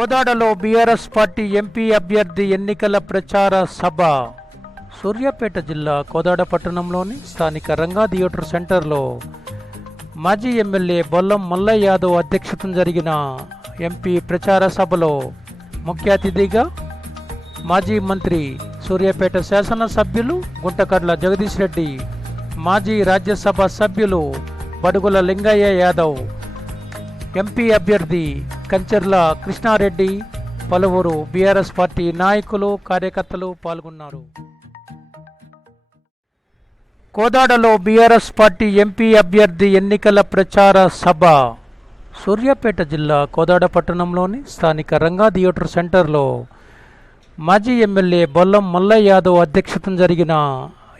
కోదాడలో BRS party MP అభ్యర్థి ఎన్నికల ప్రచార సభ. సూర్యాపేట జిల్లా కోదాడ పట్టణంలోని స్థానిక రంగా థియేటర్ సెంటర్లో మాజీ ఎమ్మెల్యే బొల్లం మల్లయ్య యాదవ్ అధ్యక్షతన జరిగిన ఎంపీ ప్రచార సభలో ముఖ్య అతిథిగా మాజీ మంత్రి సూర్యాపేట శాసనసభ్యులు గుంటకర్ల జగదీష్ రెడ్డి మాజీ రాజ్యసభ సభ్యులు బడుగుల లింగయ్య యాదవ్ ఎంపీ అభ్యర్థి కంచర్ల కృష్ణారెడ్డి పలువురు బీఆర్ఎస్ పార్టీ నాయకులు కార్యకర్తలు పాల్గొన్నారు. కోదాడలో బీఆర్ఎస్ పార్టీ ఎంపీ అభ్యర్థి ఎన్నికల ప్రచార సభ. సూర్యాపేట జిల్లా కోదాడ పట్టణంలోని స్థానిక రంగా థియేటర్ సెంటర్లో మాజీ ఎమ్మెల్యే బొల్లం మల్లయ్య యాదవ్ అధ్యక్షతన జరిగిన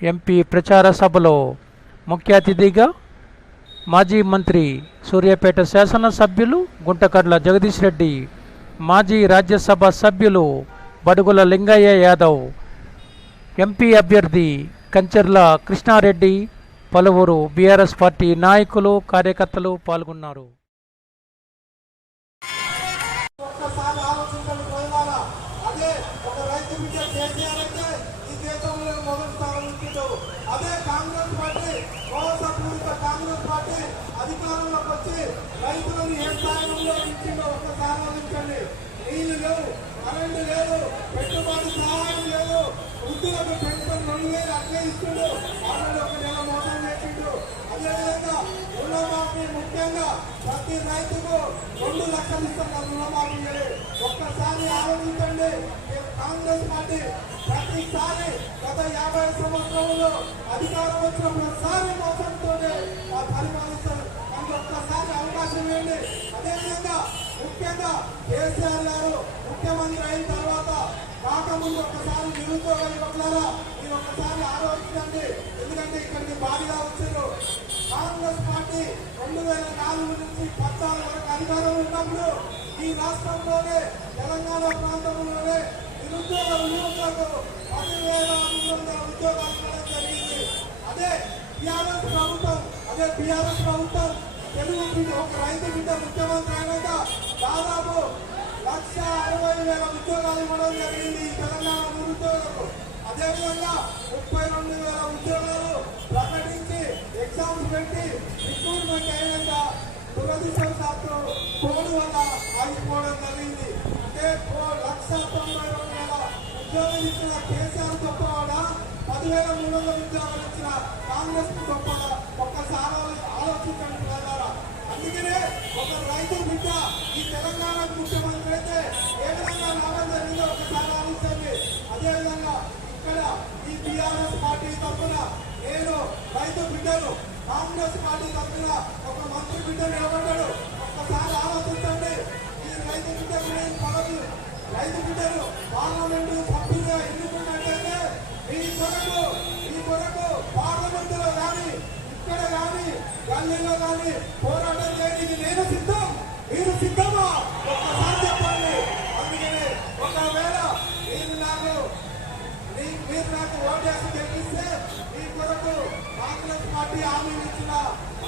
ఎంపీ ప్రచార సభలో ముఖ్య అతిథిగా మాజీ మంత్రి సూర్యాపేట శాసనసభ్యులు గుంటకర్ల జగదీష్ రెడ్డి మాజీ రాజ్యసభ సభ్యులు బడుగుల లింగయ్య యాదవ్ ఎంపీ అభ్యర్థి కంచర్ల కృష్ణారెడ్డి పలువురు బీఆర్ఎస్ పార్టీ నాయకులు కార్యకర్తలు పాల్గొన్నారు. అంటే ఒక రైతు బిడ్డ కేసీఆర్ అయితే ఈ దేశంలో మొదటి స్థానం ఇచ్చిండు అదే కాంగ్రెస్ పార్టీ మోసపూరిత కాంగ్రెస్ పార్టీ అధికారంలోకి వచ్చి రైతులను ఏ స్థానంలో ఇచ్చిందో ఒక్కసారి ఆలోచించండి. నీళ్ళు లేవు కరెంటు లేదు పెట్టుబడి సహాయం లేదు వృద్ధులకు పెన్షన్ రెండు వేలు అట్లే ఇస్తుండు ఆల్రెడీ ఒక నెల మోసం అదేవిధంగా రుణమాఫీ ముఖ్యంగా ప్రతి రైతుకు రెండు లక్షలు ఇస్తున్నారు రుణమాఫీ చేయలేదు. ఒక్కసారి ఆలోచించండి కాంగ్రెస్ పార్టీ ప్రతిసారి గత యాభై సంవత్సరంలో అధికారం వచ్చిన ప్రతిసారి మోసంతోనే పరిపాలిస్తారు మనకు ఒక్కసారి అవకాశం ఇవ్వండి అదేవిధంగా ముఖ్యంగా కేసీఆర్ గారు ముఖ్యమంత్రి అయిన తర్వాత రాకముందు ఒకసారి నిరుద్యోగ యువకులారా. మీరు ఒకసారి ఆలోచించండి. ఎందుకంటే ఇక్కడికి భారీగా వచ్చారు. కాంగ్రెస్ పార్టీ రెండు వేల నాలుగు నుంచి పద్నాలుగు వరకు అధికారం ఉన్నప్పుడు ఈ రాష్ట్రంలోనే తెలంగాణ ప్రాంతంలోనే నిరుద్యోగ యువకులకు పదివేల ఐదు వందల ఉద్యోగాలు ఇవ్వడం జరిగింది. అదే టీఆర్ఎస్ ప్రభుత్వం అదే టీఆర్ఎస్ ప్రభుత్వం. తెలుగు ఒక రైతు బిడ్డ ముఖ్యమంత్రి అయినాక దాదాపు లక్ష అరవై వేల ఉద్యోగాలు ఇవ్వడం జరిగింది ఈ తెలంగాణ నిరుద్యోగులకు అదేవిధంగా ముప్పై రెండు వేల ఉద్యోగాలు ప్రకటించి ఎగ్జామ్స్ పెట్టి రిక్రూట్మెంట్ అయినాక దురదృష్టవశాత్తు కోడ్ వల్ల ఆగిపోవడం జరిగింది. అంటే లక్ష తొంభై రెండు వేల ఉద్యోగాలు ఇచ్చిన కేసీఆర్ గొప్పవాడా పదివేల మూడు వందల ఉద్యోగాలు ఇచ్చిన కాంగ్రెస్ గొప్పగా ఒక్కసారి ఆలోచించండి ప్రజలారా. అందుకనే ఒక రైతు బిడ్డ ఈ తెలంగాణ ముఖ్యమంత్రి అయితే ఏ విధంగా లాభం జరిగిందో ఒకసారి ఆలోచించండి. అదేవిధంగా ఇక్కడ ఈ టీఆర్ఎస్ పార్టీ తరఫున నేను రైతు బిడ్డను కాంగ్రెస్ పార్టీ తరఫున ఒక మంత్రి బిడ్డ నిలబడ్డాడు. ఒక్కసారి ఆలోచించండి. ఈ రైతు బిడ్డకు నేను పదవి రైతు బిడ్డను పార్లమెంటు సభ్యులుగా ఎన్నుకున్నట్టయితే మీ కొరకు మీ కొరకు పార్లమెంటులో కానీ ఇక్కడ కానీ గల్లీలో కానీ పోరాటం చేయడానికి నేను సిద్ధం. మీరు సిద్ధమా? ఒక్కసారి చెప్పండి. అందుకని ఒకవేళ మీరు నాకు మీరు నాకు ఓటేసి గెలిపిస్తే మీ కొరకు కాంగ్రెస్ పార్టీ హామీ ఇచ్చిన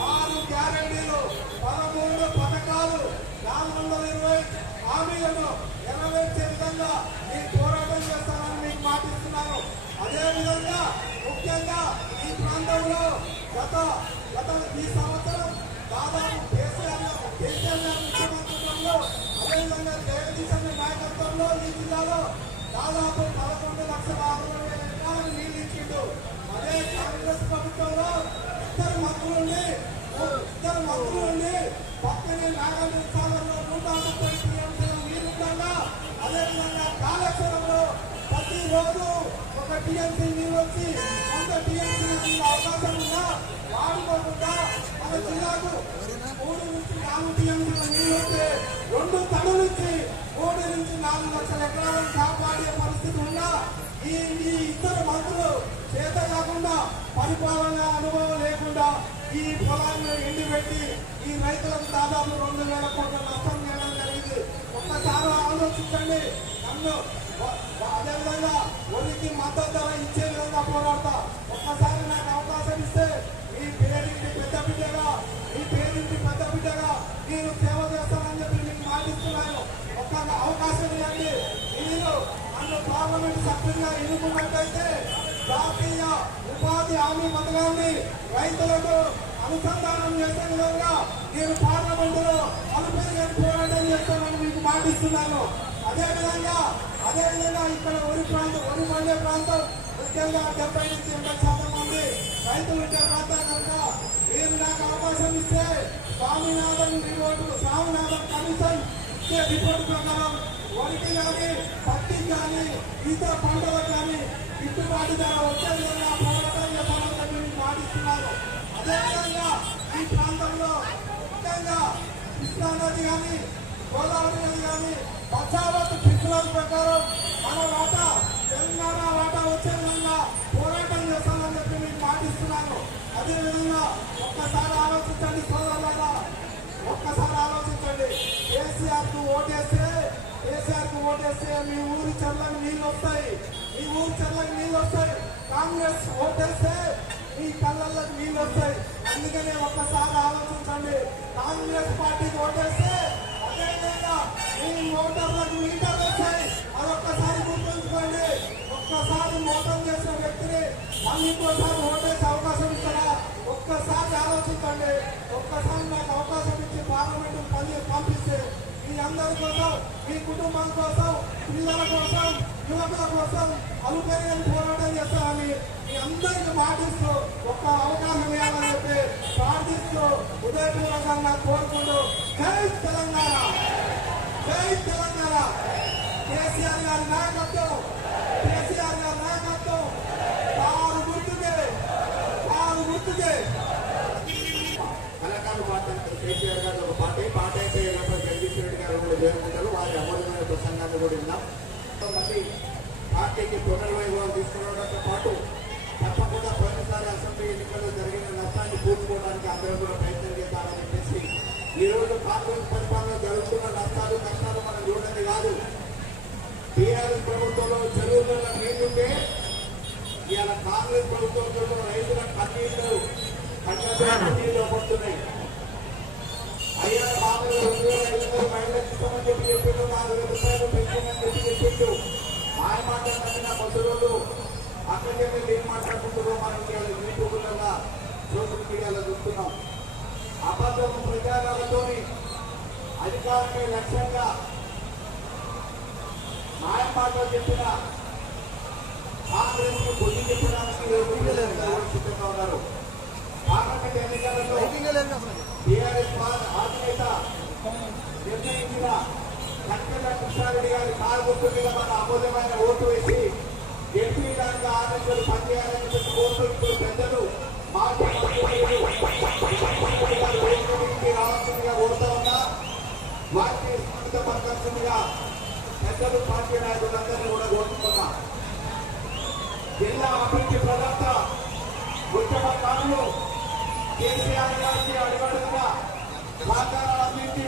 ఆరు గ్యారంటీలు పదమూడు పథకాలు నాలుగు వందల ఇరవై హామీలను నెరవేర్చే విధంగా నేను పోరాటం చేస్తానని మీకు మాటిస్తున్నాను. అదేవిధంగా ముఖ్యంగా ఈ ప్రాంతంలో గత గత ఈ సంవత్సరం దాదాపు కేసీఆర్ కేసీఆర్ గారి ముఖ్యమంత్రిత్వంలో అదేవిధంగా జగదీశ్ నాయకత్వంలో ఈ జిల్లాలో దాదాపు పదకొండు లక్షల అరవై వేల ఎకరాలకు నీళ్ళు ఇచ్చిండు. అదే కాంగ్రెస్ ప్రభుత్వంలో ఇద్దరు మంత్రుల్ని ఇద్దరు మంత్రుల్ని పక్కనే నాగార్జున సాగర్లో నూట ముప్పై టీఎంసీల అదేవిధంగా కాళేశ్వరంలో ప్రతిరోజు టీఎంసీ వచ్చి కొంత టీఎంసీ అవకాశం ఉందా వాడుకోకుండా మన జిల్లాకు మూడు నుంచి నాలుగు టీఎంసీల నీళ్ళు వస్తే రెండు తనులు ఇచ్చి మూడు నుంచి నాలుగు లక్షల ఎకరాలను కాపాడే పరిస్థితి ఉన్నా ఈ ఈ ఇద్దరు మంత్రులు చేత కాకుండా పరిపాలన అనుభవం లేకుండా ఈ పొలాన్ని ఎండిపెట్టి ఈ రైతులకు దాదాపు రెండు వేల కోట్ల నష్టం చేయడం జరిగింది. ఒక్కసారి ఆలోచించండి. నన్ను అదేవిధంగా వరికి మద్దతు ధర ఇచ్చే విధంగా పోరాడతా. ఒక్కసారి నాకు అవకాశం ఇస్తే ఈ పేరింటి పెద్ద బిడ్డగా ఈ పేరింటి పెద్ద బిడ్డగా నేను సేవ చేస్తానని చెప్పి మీకు మాటిస్తున్నాను. ఒక్క అవకాశం పార్లమెంట్ సభ్యులుగా ఎన్నుకున్నట్టయితే జాతీయ ఉపాధి హామీ పథకాన్ని రైతులకు అనుసంధానం చేసే విధంగా నేను పార్లమెంటులో అలుపేరుగా పోరాటం చేస్తానని మీకు మాటిస్తున్నాను. అదేవిధంగా అదేవిధంగా ఇక్కడ వరి ప్రాంతం వరి పండే ప్రాంతం ముఖ్యంగా డెబ్బై నుంచి ఎనభై శాతం మంది రైతులు ఉండే ప్రాంతం కనుక మీరు నాకు అవకాశం ఇస్తే స్వామినాథన్ రిపోర్టు స్వామినాథన్ కమిషన్ ఇచ్చే రిపోర్టు ప్రకారం వరికి కానీ పత్తి కానీ ఇతర పంటలకు కానీ గిట్టుబాటు ధర వచ్చే విధంగా పోరాటం చేస్తామని చెప్పి మీకు అదేవిధంగా ఈ ప్రాంతంలో ముఖ్యంగా కృష్ణానది కానీ గోదావరి నది కానీ పచ్చావత్ పిక్కుల ప్రకారం మన వాటా తెలంగాణ వాటా వచ్చే విధంగా పోరాటం చేస్తామని చెప్పి మీకు పాటిస్తున్నాను అదేవిధంగా ఒక్కసారి ఆలోచించండి సోదరులారా ఒక్కసారి ఆలోచించండి. కేసీఆర్కు ఓటేస్తే కేసీఆర్కు ఓటేస్తే మీ ఊరి చెర్లకు నీళ్ళు వస్తాయి. మీ ఊరి చెర్లకు నీళ్ళు వస్తాయి. కాంగ్రెస్ ఓటేస్తే మీ కళ్ళల్లోకి నీళ్ళు వస్తాయి. అందుకనే ఒక్కసారి ఆలోచించండి. కాంగ్రెస్ పార్టీకి ఓటేస్తే అదేవిధంగా మీటర్లు వస్తాయి అదొక్కసారి గుర్తుంచుకోండి ఒక్కసారి మోసం చేసిన వ్యక్తిని మళ్ళీ ఇంకోసారి ఓటేసే అవకాశం ఇస్తారా ఒక్కసారి ఆలోచించండి ఒక్కసారి నాకు అవకాశం ఇచ్చి పార్లమెంట్ పని పంపిస్తే మీ అందరి కోసం మీ కుటుంబం కోసం పిల్లల కోసం యువత కోసం అలుపేరియని పోరాటం చేస్తామని మీ అందరికీ మాటిస్తూ ఒక్క అవకాశం ఇవ్వాలని చెప్పి ప్రార్థిస్తూ ఉదయపూర్వకంగా కోరుకుంటూ జై తెలంగాణ జై తెలంగాణ కేసీఆర్ గారి నాయకత్వం కేసీఆర్ గారి నాయకత్వం కారు గుర్తుకే కారు గుర్తుకే కళాకారుల పార్టీ కేసీఆర్ గారు ఒక పార్టీ పార్టీ అయిపోయినప్పుడు జగదీశ్వర రెడ్డి గారు కూడా చేరుకుంటారు వారి అమూల్యమైన ప్రసంగాన్ని కూడా విన్నాం. మళ్ళీ పార్టీకి పునర్వైభవం తీసుకురావడంతో పాటు తప్పకుండా పోయినసారి అసెంబ్లీ ఎన్నికల్లో జరిగిన నష్టాన్ని పూర్చుకోవడానికి అందరూ కూడా ప్రయత్నం చేస్తారని చెప్పేసి ఈరోజు కాంగ్రెస్ పరిపాలన జరుగుతున్న నష్టాలు కష్టాలు మనం చూడండి కాదు. టీఆర్ఎస్ ప్రభుత్వంలో చెరువులలో నీళ్ళుంటే ఇవాళ కాంగ్రెస్ ప్రభుత్వంలో రైతుల కన్నీళ్ళు కన్నీళ్ళు పడుతున్నాయి అయ్యా మామూలు రెండు వేల ఐదు వందలు ఇస్తామని చెప్పి చెప్పిండు నాలుగు రూపాయలు పెంచిందని చెప్పి చెప్పిండు ఏం మాట్లాడుకుంటారో మనం యూట్యూబ్లలో సోషల్ మీడియాలో చూస్తున్నాం ప్రచారాలతోని అధికారమే లక్ష్యంగా మాయ మాటలు చెప్పిన కాంగ్రెస్కు బుద్ధి చెప్పడానికి సిద్ధంగా ఉన్నారు పార్లమెంట్ ఎన్నికలలో టీఆర్ఎస్ అధినేత నిర్ణయించిన కనకల కృష్ణారెడ్డి గారి కారు గుర్తు మీద మన అమూల్యమైన ఓటు వేసి ఎంపీ దానికి పనిచేయాలని చెప్పి కోరుతూ పెద్దలు మాజీ రావాల్సిందిగా కోరుతా ఉన్నా. వారికి పెద్దలు పార్టీ నాయకులందరినీ కూడా కోరుతున్నా జిల్లా అభివృద్ధి ప్రదాత ఉద్యమకారులు కేసీఆర్ గారికి అడుగడుగుగా సహకారం అందించి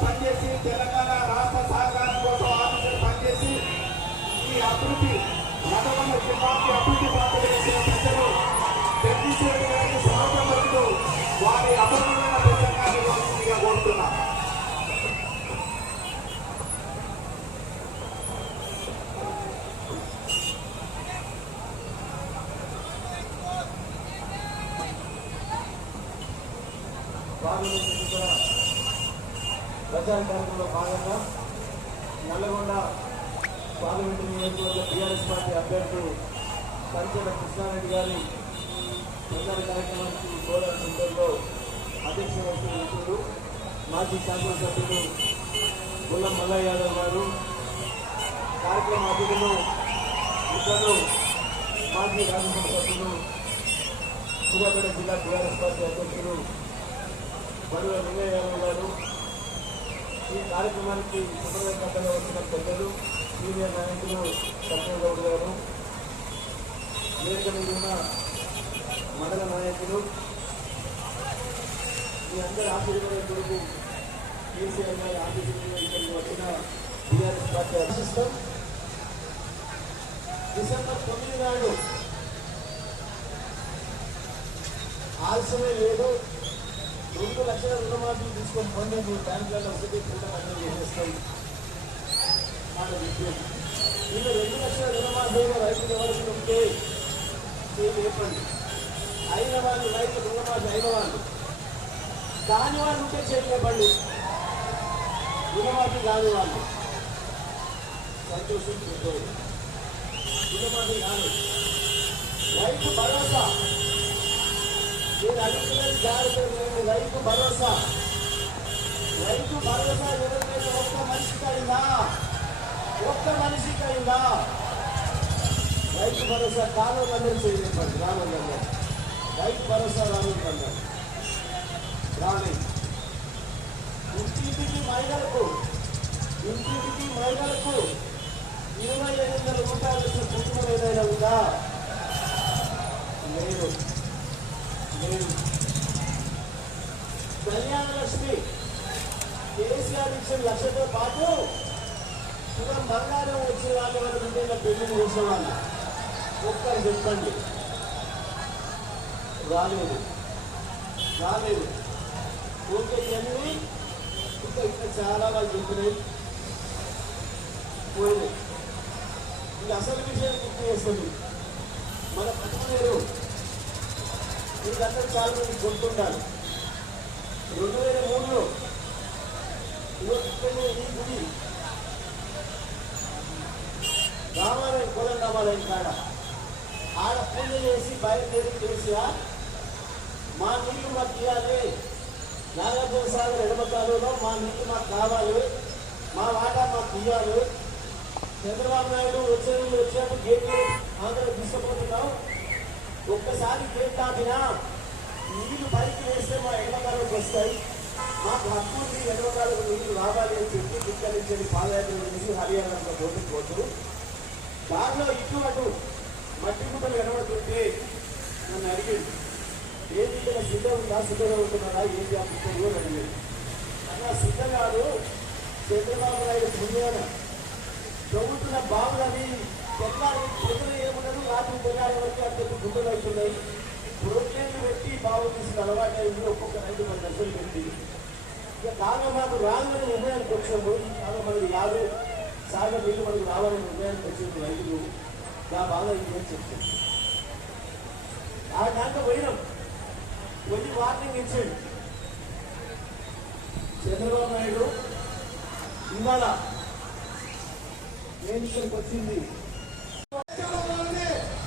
పనిచేసి తెలంగాణ రాష్ట్ర సహకారం కోసం ఆఫీసులు పనిచేసి ఈ అభివృద్ధి అభివృద్ధి పాత్ర ప్రచార కార్యక్రమంలో భాగంగా నల్లగొండ పార్లమెంటు నియోజకవర్గ టీఆర్ఎస్ పార్టీ అభ్యర్థులు కంచెల కృష్ణారెడ్డి గారి ప్రచార కార్యక్రమానికి గోదావరి సెంటర్లో అధ్యక్ష వహిస్తున్నారు మాజీ శాసనసభ్యులు గుల్లం మల్లయ్య యాదవ్ గారు కార్యక్రమ అతిథులు ఇద్దరు మాజీ రాజ్యసభ సభ్యులు సూర్యాపేట జిల్లా టీఆర్ఎస్ పార్టీ అధ్యక్షులు బరువ వెంకయ్య యాదవ్ గారు ఈ కార్యక్రమానికి సుప్రదర్శనలో వచ్చిన పెద్దలు సీనియర్ నాయకులు సత్యగౌడ్ గారు వేదిక ఉన్న మండల నాయకులు మీ అందరి ఆశీర్వాదం కొరకు కేసీఆర్ గారి ఆశీర్వాదం ఇక్కడికి వచ్చిన టీఆర్ఎస్ పార్టీ ఆశిస్తాం డిసెంబర్ తొమ్మిది నాడు ఆలస్యమే లేదు. రెండు లక్షల రుణమాఫీలు తీసుకొని పొంది మీరు బ్యాంకులలో ఒకటే కూడా అన్నీ చేసేస్తాయి మన విద్యుత్ వీళ్ళు రెండు లక్షల పోయిన రైతులు ఎవరికి ఉంటే చెప్పండి. అయిన వాళ్ళు రైతు రుణమాఫీ అయిన వాళ్ళు. కాని వాళ్ళు ఉంటే చేయలేపండి రుణమాఫీ కాని వాళ్ళు. సంతోషం చెప్పండి. రుణమాఫీ కాదు రైతు భరోసా. నేను అడుగుతున్నది జాగ్రత్త లేదు రైతు భరోసా రైతు భరోసా ఎవరికైనా ఒక్క మనిషికి అయిందా ఒక్క మనిషికి అయిందా రైతు భరోసా కాలం అందరూ చేయలేపండి రైతు భరోసా రానుందండి రాని ఇంటింటికి మహిళలకు ఇంటింటికి మహిళలకు ఇరవై ఐదు వందల రూపాయలు కుటుంబం ఏదైనా ఉందా? లేదు. కళ్యాణ లక్ష్మి కేసీఆర్ ఇచ్చిన లక్షతో పాటు ఇంకా బంగారం వచ్చిన వాళ్ళు ఎవరు ఉంటే ఇలా పెళ్ళి చేసిన వాళ్ళు? ఒక్కరు చెప్పండి. రాలేదు. రాలేదు. ఓకే ఇవన్నీ ఇంకా ఇంకా చాలా వాళ్ళు చెప్పినాయి. పోయినాయి ఇది అసలు విషయం గుర్తు చేస్తుంది. మన పట్టుకునేరు మీరందరూ చాలా మంది గుర్తుంటారు రెండు వేల మూడులో ఈ గుడి రామాలయం కులం రామాలయం కాడ ఆడ పూజ చేసి బయలుదేరి కేసీఆర్ మా నీళ్ళు మాకు ఇవ్వాలి నాగార్జున సాగర్ ఎడమ కాలువలో మా నీళ్ళు మాకు కావాలి మా వాటా మాకు ఇవ్వాలి చంద్రబాబు నాయుడు వచ్చే వచ్చినప్పుడు గేట్ ఆంధ్ర తీసుకుపోతున్నాం ఒక్కసారి గేట్ ఆపినా నీళ్ళు పైకి వేస్తే మా ఎడమకాలకు వస్తాయి. మాకు హక్కు ఉంది ఎడమకాలకు నీళ్ళు రావాలి అని చెప్పి ధిక్కరించండి పాదయాత్ర చేసి హర్యానాలో పోటీ దానిలో ఇటు అటు మట్టి గుట్టలు కనబడుతుంటే నన్ను అడిగింది ఏంటి ఇక్కడ సిద్ధం ఉందా సిద్ధంగా ఉంటున్నారా? ఏంటి ఆ అని అడిగింది అన్న సిద్ధం కాదు. చంద్రబాబు నాయుడు పుణ్యాన. ప్రభుత్వ బాబులని తెల్లారి పొద్దున ఏముండదు రాత్రి తెల్లారి వరకు అంత గుండెలు అవుతున్నాయి ప్రోటీన్లు పెట్టి బావు తీసుకుని అలవాటు అయింది ఒక్కొక్క రైతు మన దశలు పెట్టి ఇక కాగా మాకు రాగానే నిర్ణయానికి వచ్చినప్పుడు కాగా మనకి యాభై సాగ నీళ్ళు మనకు రావాలని నిర్ణయానికి వచ్చింది రైతులు నా బాధ ఇది అని చెప్తాను ఆ దాంట్లో పోయినాం. పోయి వార్నింగ్ ఇచ్చాడు. చంద్రబాబు నాయుడు ఇవాళ నేను ఇక్కడికి వచ్చింది.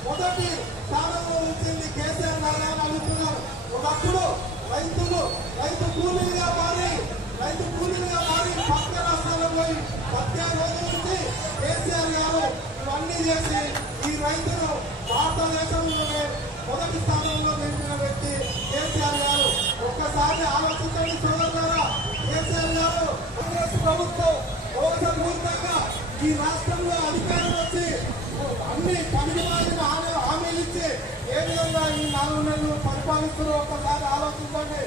మొదటి భక్తులు రైతులు రైతు కూలీలుగా మారి రైతు కూలీలుగా మారి పక్క రాష్ట్రాల్లో పోయి పద్దెనిమిది రోజుల నుంచి కేసీఆర్ గారు ఇవన్నీ చేసి ఈ రైతును భారతదేశంలోనే మొదటి స్థానంలో నిలిపిన వ్యక్తి కేసీఆర్ గారు. ఒక్కసారి ఆలోచించండి సోదరులారా కేసీఆర్ గారు కాంగ్రెస్ ప్రభుత్వం మోసపూరితంగా ఈ రాష్ట్రంలో అధికారం వచ్చి అన్ని పనికిమాలిన హామీలు ఇచ్చి ఏ విధంగా ఈ నాలుగు నెలలు పరిపాలిస్తున్నారో ఒక్కసారి ఆలోచించండి.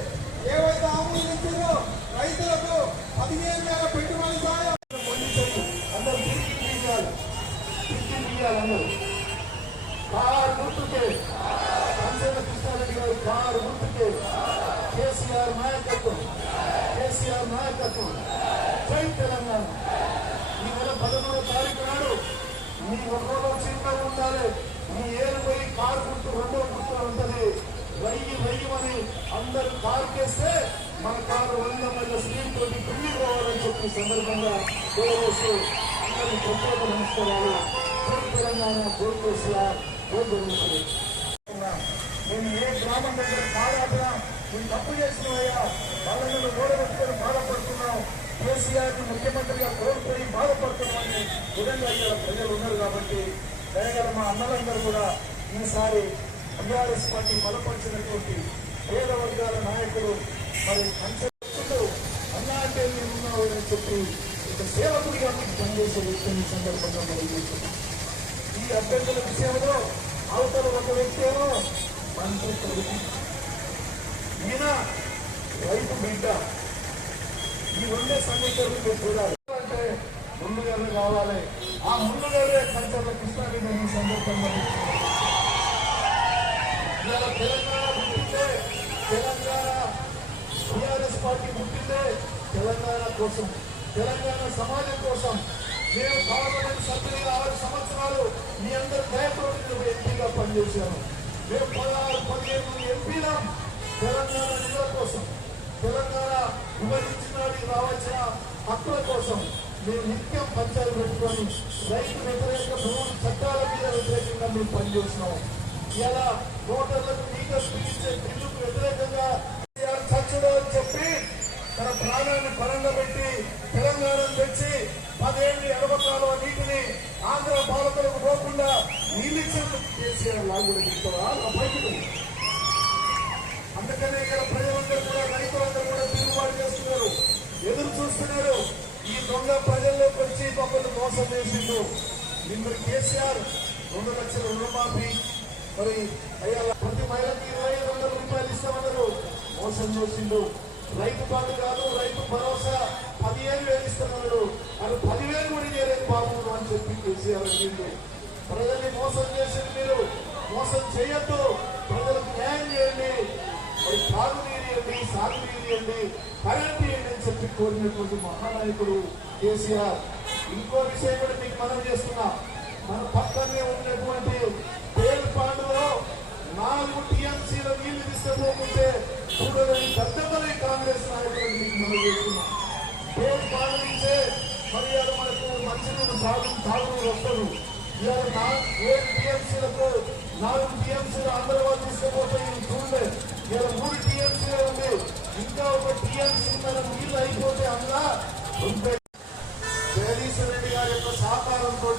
ఏవైతే హామీలు ఇచ్చారో రైతులకు పదిహేను వేల పెట్టుబడి సాయం. అందరూ కేసీఆర్ నాయకత్వం. కేసీఆర్ నాయకత్వం. జై తెలంగాణ. ఈ నెల పదమూడో తారీఖు నీ మీ ఒక్కలో చిన్న ఉండాలి. నీ ఏరు పోయి కారు గుర్తు రెండో గుర్తు ఉంటుంది. వెయ్యి వెయ్యమని అందరు కారు కేస్తే మన కారు వంద మంది స్త్రీలు తోటి తిరిగిపోవాలని చెప్పి సందర్భంగా కోరవేస్తూ అందరికీ ప్రత్యేక నమస్కారాలు. తెలంగాణ జై కేసీఆర్ జై నేను ఏ గ్రామం దగ్గర పాడాపినా నేను తప్పు చేసినవయ్యా. వాళ్ళని ఓడగొట్టుకొని బాధపడుతున్నావు కేసీఆర్ని ముఖ్యమంత్రిగా కోల్పోయి బాధపడుతున్నామని విధంగా ఇక్కడ ప్రజలు ఉన్నారు కాబట్టి దయగల మా అన్నలందరూ కూడా ఈసారి టీఆర్ఎస్ పార్టీ బలపరిచినటువంటి పేద వర్గాల నాయకులు మరి పంచాయతీలు అన్నా అంటే నేను ఉన్నావు చెప్పి ఒక సేవకుడిగా మీకు పనిచేసే వ్యక్తిని సందర్భంగా మరి ఈ అభ్యర్థుల విషయంలో అవతల ఒక వ్యక్తి ఏమో మంత్రి ఈయన రైతు బిడ్డ. ఈ ఉండే సమీకరణలు మీరు చూడాలి. అంటే ముందుగానే కావాలి. ఆ ముందుగానే కంచర్ల కృష్ణారెడ్డి ఈ సందర్భంగా ఇవాళ తెలంగాణ పుట్టిందే. తెలంగాణ టీఆర్ఎస్ పార్టీ పుట్టిందే తెలంగాణ కోసం. తెలంగాణ సమాజం కోసం. నేను పార్లమెంట్ సభ్యులుగా ఆరు సంవత్సరాలు మీ అందరి పనిచేశాను. మేము పదహారు పదిహేను మంది ఎంపీలం తెలంగాణ నిధుల కోసం. తెలంగాణ విభజించడానికి రావాల్సిన హక్కుల కోసం మేము నిత్యం పంచాలు పెట్టుకొని రైతు వ్యతిరేక భూమి చట్టాల మీద వ్యతిరేకంగా మేము పనిచేస్తున్నాం. ఇలా ఓటర్లకు మీటర్ పిలిచే బిల్లుకు వ్యతిరేకంగా అని చెప్పి తన ప్రాణాన్ని పరంగా పెట్టి తెచ్చి పదేళ్ళు ఎడవకాలం నీటిని ఆంధ్ర పాలకులకు పోకుండా నీళ్ళిచ్చేందుకు కేసీఆర్ లాగుడు నా అందుకనే ఇక్కడ ప్రజలందరూ కూడా రైతులందరూ కూడా తిరుగుబాటు చేస్తున్నారు ఎదురు చూస్తున్నారు ఈ దొంగ ప్రజల్లోకి వచ్చి మమ్మల్ని మోసం చేసిండు నిన్న కేసీఆర్ రెండు లక్షల రుణమాఫీ మరి అయ్యా ప్రతి మహిళకి ఇరవై ఐదు వందల రూపాయలు ఇస్తామన్నారు. మోసం చేసిండు. రైతు బంధు కాదు రైతు భరోసా. పదిహేను వేలు ఇస్తామన్నాడు. అది పదివేలు కూడా చేయలేదు బాబు అని చెప్పి కేసీఆర్ అడిగిండు. ప్రజల్ని మోసం చేసింది మీరు. మోసం చేయొద్దు. ప్రజలకు న్యాయం చేయండి. మరి తాగునీరు ఇవ్వండి సాగునీరు ఇవ్వండి కరెంట్ ఇవ్వండి అని చెప్పి కోరినటువంటి మహానాయకుడు కేసీఆర్. ఇంకో విషయం కూడా మీకు మనం చేస్తున్నా. మన పక్కనే ఉన్నటువంటి పేరుపాడులో నాలుగు టీఎంసీల నీళ్ళు తీసుకుపోకుంటే చూడలేని దత్తమని కాంగ్రెస్ నాయకులు మీకు మనం చేస్తున్నాం. పేరుపాడు నుంచే మరి అది మనకు మంచినీరు సాగు తాగునీరు వస్తారు ఇవాళ నాలుగు ఏడు టీఎంసీలకు నాలుగు టీఎంసీలు అందరూ వాళ్ళు తీసుకుపోతే ఇది చూడలే. ఇవాళ మూడు టీఎంసీలు ఉంది. ఇంకా ఒక టీఎంసీ మన నీళ్ళు అయిపోతే అందులో ఉంటే సహకారంతో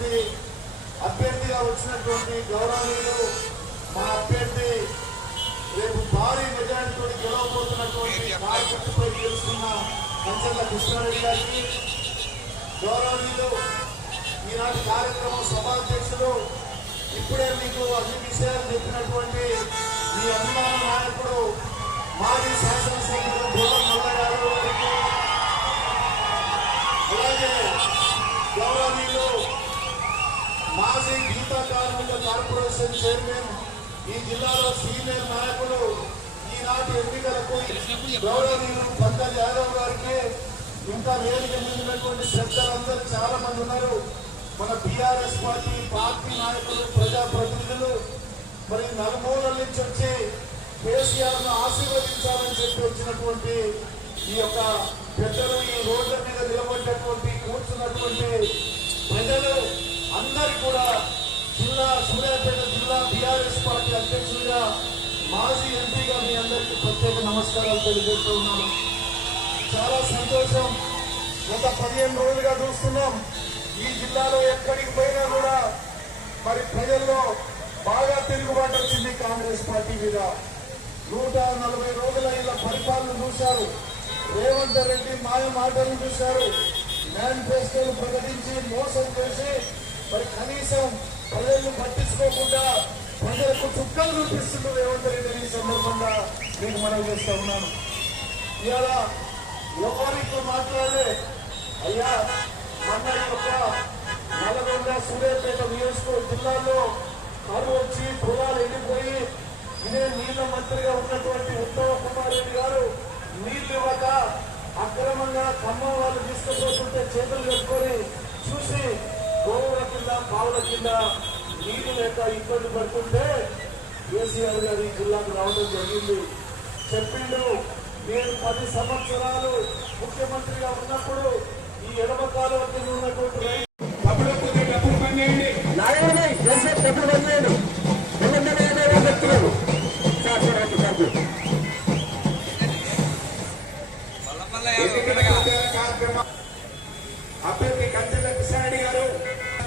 అభ్యర్థిగా వచ్చినటువంటి గౌరవనీయులు మా అభ్యర్థి రేపు భారీ మెజార్టీతో గెలవబోతున్నటువంటి నాయకత్వంపై గెలుస్తున్న కంచర్ల కృష్ణారెడ్డి గారికి గౌరవనీయులు ఈనాటి కార్యక్రమం సభాధ్యక్షులు ఇప్పుడే మీకు అన్ని విషయాలు చెప్పినటువంటి మీ అభిమాన నాయకుడు మాజీ శాసనసభ్యులు బోధం మల్ల గారు గారికి అలాగే గౌరవనీయులు మాజీ గీతా కార్మిక కార్పొరేషన్ చైర్మన్ ఈ జిల్లాలో సీనియర్ నాయకులు ఈనాటి ఎన్నికలకు గౌరవనీయులు పంకజ్ యాదవ్ గారికి ఇంకా వేదిక మీద ఉన్నటువంటి పెద్దలందరూ చాలా మంది ఉన్నారు. మన బీఆర్ఎస్ పార్టీ పార్టీ నాయకులు ప్రజాప్రతినిధులు మరి నలుమూలల నుంచి వచ్చి కేసీఆర్ను ఆశీర్వదించాలని చెప్పి వచ్చినటువంటి ఈ యొక్క పెద్దలు ఈ రోడ్ల మీద నిలబడినటువంటి కూర్చున్నటువంటి ప్రజలు అందరి కూడా జిల్లా సూర్యాపేట జిల్లా టిఆర్ఎస్ పార్టీ అధ్యక్షుడిగా మాజీ ఎంపీగా మీ అందరికీ ప్రత్యేక నమస్కారాలు తెలియజేస్తూ ఉన్నాను. చాలా సంతోషం. గత పదిహేను రోజులుగా చూస్తున్నాం. ఈ జిల్లాలో ఎక్కడికి పోయినా కూడా మరి ప్రజల్లో బాగా తిరుగుబాటు వచ్చింది కాంగ్రెస్ పార్టీ మీద. నూట నలభై రోజుల ఇలా పరిపాలన చూశారు. రేవంత్ రెడ్డి మాయ మాటలు చూశారు. మేనిఫెస్టోలు ప్రకటించి మోసం చేసి మరి కనీసం ప్రజలను పట్టించుకోకుండా ప్రజలకు చుక్కలు చూపిస్తున్న రేవంత్ రెడ్డి ఈ సందర్భంగా మీకు మనం చేస్తా ఉన్నాను. ఇవాళ ఎవరితో మాట్లాడలే? అయ్యా మన యొక్క నల్గొండ సూర్యాపేట నియోజకవర్గ జిల్లాలో కరువు వచ్చి పొలాలు ఎండిపోయి ఇదే నీళ్ళ మంత్రిగా ఉన్నట్టు గోవుల కింద పావుల కింద నీళ్ళు లేక ఇబ్బంది పడుతుంటే కేసీఆర్ గారు ఈ జిల్లాకు రావడం జరిగింది. చెప్పిండు నేను పది సంవత్సరాలు ముఖ్యమంత్రిగా ఉన్నప్పుడు ఈ ఎడమ కాలువ కింద ఉన్నటువంటి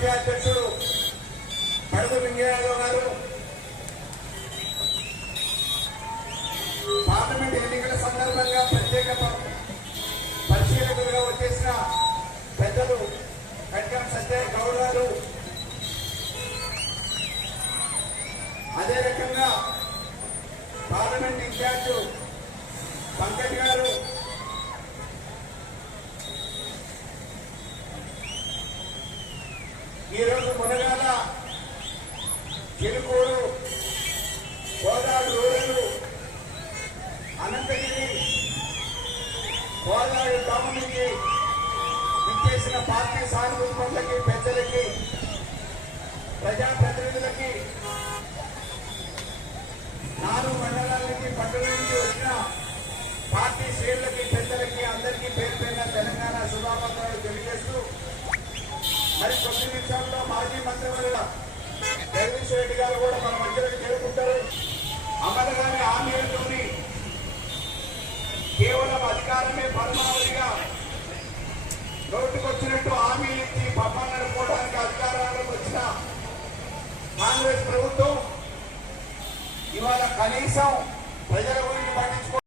పార్టీ అధ్యక్షుడు పడుగు గారు. విచ్చేసిన పార్టీ సానుభూతులకి పెద్దలకి ప్రజాప్రతినిధులకి నాలుగు మండలాలకి పట్టణ నుంచి వచ్చిన పార్టీ శ్రేణులకి పెద్దలకి అందరికీ పేరు పేరున తెలంగాణ శుభాకాంక్షలు తెలియజేస్తూ మరి కొద్ది నిమిషాల్లో మాజీ మంత్రివర్గ జగదీష్ రెడ్డి గారు కూడా మన మధ్యలోకి చేరుకుంటారు. అమలుగానే హామీలతోని కేవలం అధికారమే పరమావధిగా నోటుకొచ్చిన హామీలు ఇచ్చి బొమ్మలు నడుపుకోవడానికి అధికారంలోకి వచ్చిన కాంగ్రెస్ ప్రభుత్వం ఇవాళ కనీసం ప్రజల గురించి పట్టించుకో